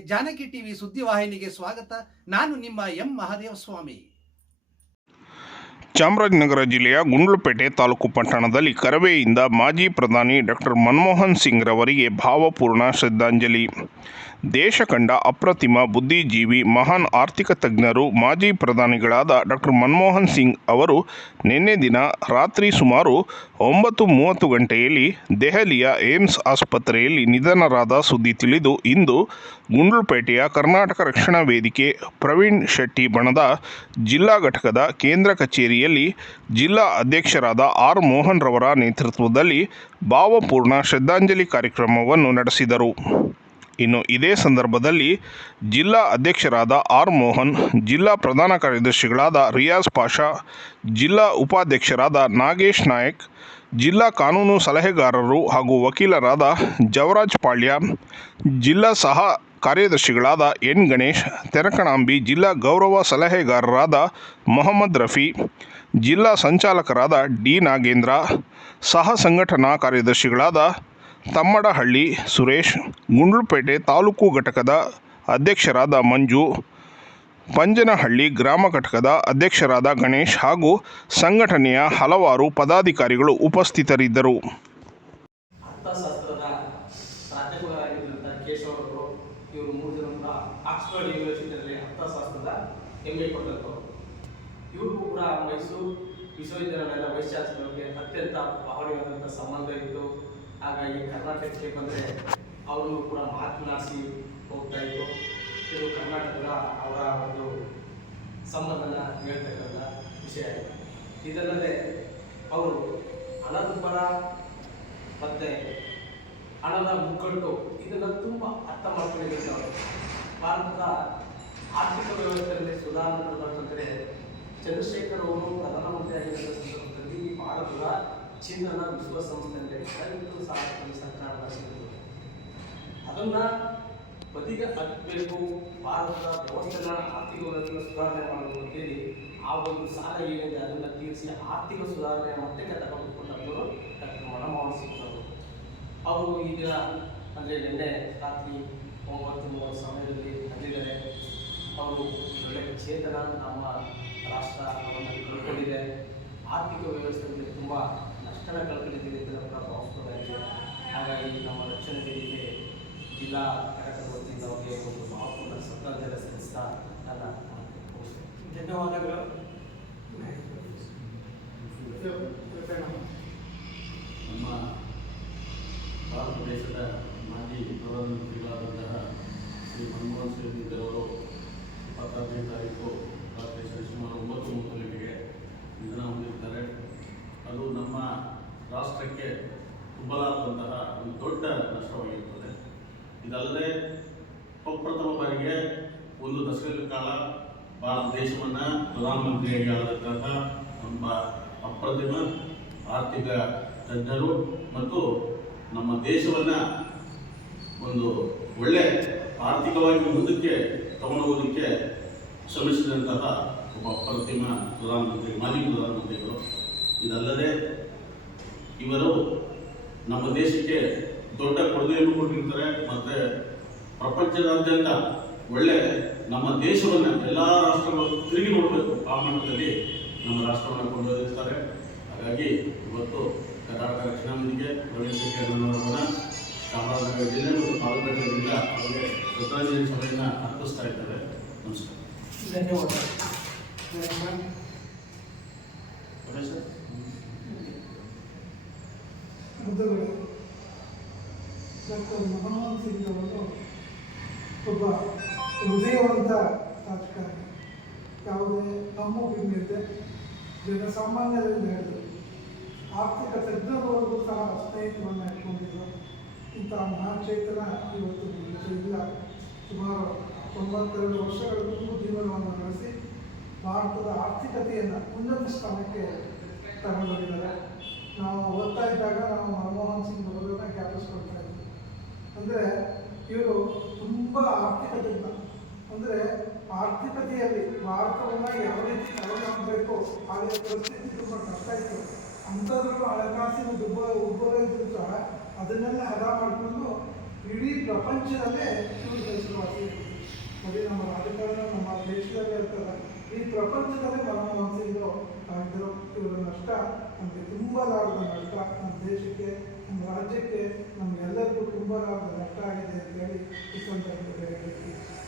Janaki TV ಸುದ್ದಿವಾಹಿನಿಗೆ ಸ್ವಾಗತ. ನಾನು ನಿಮ್ಮ ಎಂ ಮಹಾದೇವ ಸ್ವಾಮಿ ಚಾಮರಾಜನಗರ ಜಿಲ್ಲೆಯ ಗುಂಡ್ಲುಪೇಟೆ ತಾಲೂಕು ಪಟ್ಟಣದಲ್ಲಿ ಕರವೆಯಿಂದ ಮಾಜಿ ಪ್ರಧಾನಿ ಡಾಕ್ಟರ್ ಮನಮೋಹನ್ ಸಿಂಗ್ ರವರಿಗೆ ಭಾವಪೂರ್ಣ ಶ್ರದ್ಧಾಂಜಲಿ. ದೇಶ ಕಂಡ ಅಪ್ರತಿಮ ಬುದ್ಧಿಜೀವಿ, ಮಹಾನ್ ಆರ್ಥಿಕ ತಜ್ಞರು, ಮಾಜಿ ಪ್ರಧಾನಿಗಳಾದ ಡಾಕ್ಟರ್ ಮನಮೋಹನ್ ಸಿಂಗ್ ಅವರು ನಿನ್ನೆ ದಿನ ರಾತ್ರಿ ಸುಮಾರು ಒಂಬತ್ತು ಮೂವತ್ತು ಗಂಟೆಯಲ್ಲಿ ದೆಹಲಿಯ ಏಮ್ಸ್ ಆಸ್ಪತ್ರೆಯಲ್ಲಿ ನಿಧನರಾದ ಸುದ್ದಿ ತಿಳಿದು ಇಂದು ಗುಂಡ್ಲುಪೇಟೆಯ ಕರ್ನಾಟಕ ರಕ್ಷಣಾ ವೇದಿಕೆ ಪ್ರವೀಣ್ ಶೆಟ್ಟಿ ಬಣದ ಜಿಲ್ಲಾ ಘಟಕದ ಕೇಂದ್ರ ಕಚೇರಿಯಲ್ಲಿ ಜಿಲ್ಲಾ ಅಧ್ಯಕ್ಷರಾದ ಆರ್ ಮೋಹನ್ ರವರ ನೇತೃತ್ವದಲ್ಲಿ ಭಾವಪೂರ್ಣ ಶ್ರದ್ಧಾಂಜಲಿ ಕಾರ್ಯಕ್ರಮವನ್ನು ನಡೆಸಿದರು. ಇನ್ನು ಇದೇ ಸಂದರ್ಭದಲ್ಲಿ ಜಿಲ್ಲಾ ಅಧ್ಯಕ್ಷರಾದ ಆರ್ ಮೋಹನ್, ಜಿಲ್ಲಾ ಪ್ರಧಾನ ಕಾರ್ಯದರ್ಶಿಗಳಾದ ರಿಯಾಜ್ ಪಾಷಾ, ಜಿಲ್ಲಾ ಉಪಾಧ್ಯಕ್ಷರಾದ ನಾಗೇಶ್ ನಾಯಕ್, ಜಿಲ್ಲಾ ಕಾನೂನು ಸಲಹೆಗಾರರು ಹಾಗೂ ವಕೀಲರಾದ ಜವರಾಜ್ ಪಾಳ್ಯ, ಜಿಲ್ಲಾ ಸಹ ಕಾರ್ಯದರ್ಶಿಗಳಾದ ಎನ್ ಗಣೇಶ್, ತೆರಕಣಾಂಬಿ ಜಿಲ್ಲಾ ಗೌರವ ಸಲಹೆಗಾರರಾದ ಮೊಹಮ್ಮದ್ ರಫಿ, ಜಿಲ್ಲಾ ಸಂಚಾಲಕರಾದ ಡಿ ನಾಗೇಂದ್ರ, ಸಹ ಸಂಘಟನಾ ಕಾರ್ಯದರ್ಶಿಗಳಾದ ತಮ್ಮಡಹಳ್ಳಿ ಸುರೇಶ್, ಗುಂಡ್ಲುಪೇಟೆ ತಾಲೂಕು ಘಟಕದ ಅಧ್ಯಕ್ಷರಾದ ಮಂಜು, ಪಂಜನಹಳ್ಳಿ ಗ್ರಾಮ ಘಟಕದ ಅಧ್ಯಕ್ಷರಾದ ಗಣೇಶ್ ಹಾಗೂ ಸಂಘಟನೆಯ ಹಲವಾರು ಪದಾಧಿಕಾರಿಗಳು ಉಪಸ್ಥಿತರಿದ್ದರು. ಇವರು ಮೈಸೂರು ವಿಶ್ವವಿದ್ಯಾಲಯದ ವೈಸ್ ಅತ್ಯಂತ ಭಾವನೆಯಾದಂಥ ಸಂಬಂಧ ಇತ್ತು. ಹಾಗಾಗಿ ಕರ್ನಾಟಕಕ್ಕೆ ಬಂದರೆ ಅವರು ಕೂಡ ಮಾತನಾಡಿಸಿ ಹೋಗ್ತಾ ಇದ್ರು. ಇದು ಕರ್ನಾಟಕದ ಅವರ ಒಂದು ಸಂಬಂಧನ ಹೇಳ್ತಕ್ಕಂಥ ವಿಷಯ ಇದಲ್ಲದೆ ಅವರು ಹಣದುಬ್ಬರ ಮತ್ತೆ ಹಣದ ಮುಗ್ಗಟ್ಟು ಇದನ್ನ ತುಂಬಾ ಅರ್ಥ ಮಾಡ್ಕೊಂಡಿದ್ದಾರೆ ಅವರು. ಭಾರತದ ಆರ್ಥಿಕ ವ್ಯವಸ್ಥೆಯಲ್ಲಿ ಸುಧಾರಣೆ ತರಬೇಕಂದ್ರೆ ಚಂದ್ರಶೇಖರ್ ಅವರು ಪ್ರಧಾನಮಂತ್ರಿ ಆಗಿರುವ ಸಂದರ್ಭದಲ್ಲಿ ಭಾರತದ ಚಿನ್ನದ ವಿಶ್ವಸಂಸ್ಥೆಯಲ್ಲಿ ದಯವಿಟ್ಟು ಸಹ ಸರ್ಕಾರದ ಅದನ್ನ ಬದಿಗೆ ಹಾಕಬೇಕು ಭಾರತದ ವ್ಯವಸ್ಥೆನ ಸುಧಾರಣೆ ಮಾಡಬೇಕು ಅಂತೇಳಿ ಆ ಒಂದು ಸಾಲ ಏನಿದೆ ಅದನ್ನ ತೀರಿಸಿ ಆರ್ಥಿಕ ಸುಧಾರಣೆ ಮತ್ತೆ ತಗೊಂಡುಕೊಂಡವರು ಡಾಕ್ಟರ್ ಮನಮೋಹನ್ ಸಿಂಗ್ ಅವರು ಅವರು ಈಗ ಅಂದರೆ ನಿನ್ನೆ ರಾತ್ರಿ ಒಂಬತ್ತು ಮೂವತ್ತು ಸಮಯದಲ್ಲಿ ಬಂದಿದ್ದಾರೆ. ಅವರು ಒಳ್ಳೆ ಚೇತನ ನಮ್ಮ ರಾಷ್ಟ್ರ ಕಳ್ಕೊಂಡಿದೆ. ಆರ್ಥಿಕ ವ್ಯವಸ್ಥೆಯಲ್ಲಿ ತುಂಬ ನಷ್ಟನ ಕಳ್ಕೊಂಡಿದ್ದೀವಿ ಅಂತ ಕೂಡ ಭಾವಿಸ್ಕೊಂಡಾಗಿದೆ ಹಾಗಾಗಿ ನಮ್ಮ ರಕ್ಷಣೆ ವೇದಿಕೆ ಜಿಲ್ಲಾ ಘಟಕದ ವತಿಯಿಂದ ಅವರಿಗೆ ಒಂದು ಮಹತ್ವದ ಶ್ರದ್ಧಾಂಜಲಿ ಸಲ್ಲಿಸ್ತಾ ನನ್ನ ಧನ್ಯವಾದಗಳು. ನಮ್ಮ ಭಾರತ ದೇಶದ ಮಾಜಿ ಪ್ರಧಾನಮಂತ್ರಿಗಳಾದಂತಹ ಶ್ರೀ ಮನಮೋಹನ್ ಸಿಂಗ್ ಅವರು ಇಪ್ಪತ್ತಾರನೇ ತಾರೀಕು ರಾತ್ರಿ ಸುಮಾರು ಒಂಬತ್ತು ಮೂವತ್ತರಿಗೆ ನಿಧನ ಹೊಂದಿರ್ತಾರೆ ಅದು ನಮ್ಮ ರಾಷ್ಟ್ರಕ್ಕೆ ತುಂಬಲಾದಂತಹ ಒಂದು ದೊಡ್ಡ ನಷ್ಟವಾಗಿರುತ್ತದೆ ಇದಲ್ಲದೆ ಪ್ರಪ್ರಥಮ ಬಾರಿಗೆ ಒಂದು ದಶಕದ ಕಾಲ ಭಾರತ ದೇಶವನ್ನು ಪ್ರಧಾನಮಂತ್ರಿಯಾಗಿ ಆದಂತಹ ನಮ್ಮ ಅಪ್ರತಿಮ ಆರ್ಥಿಕ ತಜ್ಞರು ಮತ್ತು ನಮ್ಮ ದೇಶವನ್ನು ಒಂದು ಒಳ್ಳೆ ಆರ್ಥಿಕವಾಗಿ ಮುಂದಕ್ಕೆ ತಗೊಂಡು ಹೋಗೋದಕ್ಕೆ ಶ್ರಮಿಸಿದಂತಹ ಒಬ್ಬ ಅಪ್ರತಿಮ ಪ್ರಧಾನಮಂತ್ರಿ ಮಾಜಿ ಪ್ರಧಾನಮಂತ್ರಿಗಳು. ಇದಲ್ಲದೆ ಇವರು ನಮ್ಮ ದೇಶಕ್ಕೆ ದೊಡ್ಡ ಕೊಡುಗೆಯನ್ನು ಕೊಟ್ಟಿರ್ತಾರೆ. ಮತ್ತು ಪ್ರಪಂಚದಾದ್ಯಂತ ಒಳ್ಳೆ ನಮ್ಮ ದೇಶವನ್ನು ಎಲ್ಲ ರಾಷ್ಟ್ರಗಳು ತಿರುಗಿ ನೋಡಬೇಕು. ಆ ಮಟ್ಟದಲ್ಲಿ ನಮ್ಮ ರಾಷ್ಟ್ರವನ್ನು ಕೊಂಡೊಯ್ದಿರ್ತಾರೆ. ಹಾಗಾಗಿ ಇವತ್ತು ಕರ್ನಾಟಕ ರಕ್ಷಣಾ ವೇದಿಕೆ ಪ್ರವೇಶ ಕೇಂದ್ರವರ ಚಾಮರಾಜನಗರ ಜಿಲ್ಲೆ ಮತ್ತು ತಾಲೂಕು ಜಿಲ್ಲೆ ಅವರಿಗೆ ಶ್ರದ್ಧಾಂಜಲಿ ಸಭೆಯನ್ನು ಅರ್ಪಿಸ್ತಾ ಇದ್ದಾರೆ. ನಮಸ್ಕಾರ. ಧನ್ಯವಾದ. ಡಾಕ್ಟರ್ ಮನಮೋಹನ್ ಸಿಂಗ್ ಅವರು ಒಬ್ಬ ಹೃದಯವಂತ ರಾಜಕಾರಣಿ ಯಾವುದೇ ನಂಬುಗಿಲ್ಲದೆ ಜನಸಾಮಾನ್ಯರಿಂದ ಹೇಳಿದ್ರು ಆರ್ಥಿಕ ತಜ್ಞರವರೆಗೂ ಸಹ ಸ್ನೇಹಿತರನ್ನು ಇಟ್ಕೊಂಡಿದ್ರು ಇಂತಹ ಮಹಾಚೇತನ ಇವತ್ತು ಇಲ್ಲ. ಸುಮಾರು ತೊಂಬತ್ತೆರಡು ತುಂಬ ಜೀವನವನ್ನು ನಡೆಸಿ ಭಾರತದ ಆರ್ಥಿಕತೆಯನ್ನು ಉನ್ನತ ಸ್ಥಾನಕ್ಕೆ ತಗೊಂಡೋಗಿದ್ದಾರೆ ನಾವು ಓದ್ತಾ ಇದ್ದಾಗ ನಾವು ಮನಮೋಹನ್ ಸಿಂಗ್ ಅವರನ್ನ ಜ್ಞಾಪಿಸ್ಕೊಳ್ತಾ ಇದ್ವಿ ಅಂದರೆ ಇವರು ತುಂಬ ಆರ್ಥಿಕ ತಜ್ಞ ಅಂದರೆ ಆರ್ಥಿಕತೆಯಲ್ಲಿ ಭಾರತವನ್ನು ಯಾವ ರೀತಿ ಮಾಡಬೇಕು ಹಾಗೆ ಪರಿಸ್ಥಿತಿ ತುಂಬ ಕಷ್ಟ ಇತ್ತು. ಅಂಥದ್ರಲ್ಲೂ ಹಣಕಾಸಿನ ದುಬ್ಬ ಉಬ್ಬರ ಇದ್ದರೂ ಸಹ ಅದನ್ನೆಲ್ಲ ಹದ ಮಾಡಿಕೊಂಡು ಇಡೀ ಪ್ರಪಂಚದಲ್ಲೇ ಇವರು ಹೆಸರುವಾಸಿ ಅದೇ ನಮ್ಮ ರಾಜಕಾರಣ ನಮ್ಮ ದೇಶದಲ್ಲೇ ಇರ್ತಾರೆ ಈ ಪ್ರಪಂಚದಲ್ಲೇ ಮನಮೋಹನ್ ಸಿಂಗ್ ಇವರು ನಷ್ಟ ನಮಗೆ ತುಂಬ ಲಾಭದ ನಷ್ಟ ನಮ್ಮ ದೇಶಕ್ಕೆ ನಮಗೆಲ್ಲರಿಗೂ ತುಂಬಲಾರದ ನಷ್ಟ ಆಗಿದೆ ಅಂತ ಹೇಳಿ ಈ ಸಂದರ್ಭದಲ್ಲಿ ಹೇಳಲಿಕ್ಕೆ ಧನ್ಯವಾದಗಳು